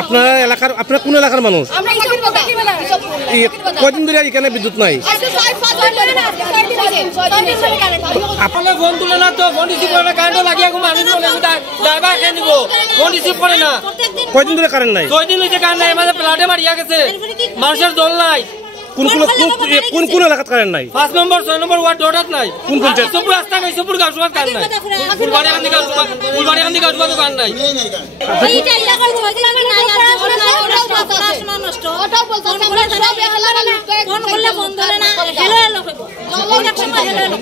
আপনার এলাকার আপনার কোন এলাকার মানুষ? কয়দিন ধরে এখানে বিদ্যুৎ নাই? আপনার ফোন তুলে না তো, ফোন রিসিভ করে না, কারেন্ট লাগিয়ে মানুষ ড্রাইভার খেয়ে নিব, ফোন রিসিভ করে না। কয়দিন ধরে কারেন্ট নাই? 6 দিন হয়েছে কারেন্ট নাই, আমাদের প্লাটে মারিয়া গেছে, মানুষের জল নাই। কোন এলাকাত কারেন্ট নাই? 5 নম্বর 6 নম্বর ওয়ার্ড ডটাত নাই। কোন পঞ্চায়েত? সবুর রাস্তা নাই, সবুর গাছ সুবাদ কারেন্ট নাই। ফুলবাড়ি এখান থেকে গাছ সুবাদ কারেন্ট নাই। এইটা ইয়া করে 6 দিন আগে নাই আর পড়াশোনা নষ্ট। ওটাও বলতো আমরা সব এলাকা ফোন করলে ফোন ধরে না, হ্যালো হ্যালো কইবো। জলের সময় হ্যালো হ্যালো।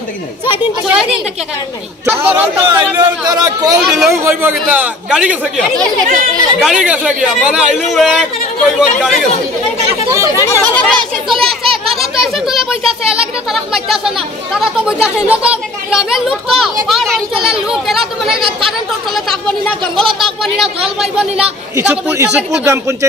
6 দিন থেকে কারেন্ট নাই। আইলো তারা কল দিলেও কইব কিটা গাড়ি গেছে কি? গাড়ি গেছে কি? মানে আইলো এক কইব গাড়ি গেছে। তারা তো বইতাছে লোক গ্রামের লোক তো আর অঞ্চলের লোক এরা তো মানে কারেন্ট চলে থাকবো না, জঙ্গল থাকবো না, জল পাইব না। ইসুপুর গ্রাম পঞ্চায়েত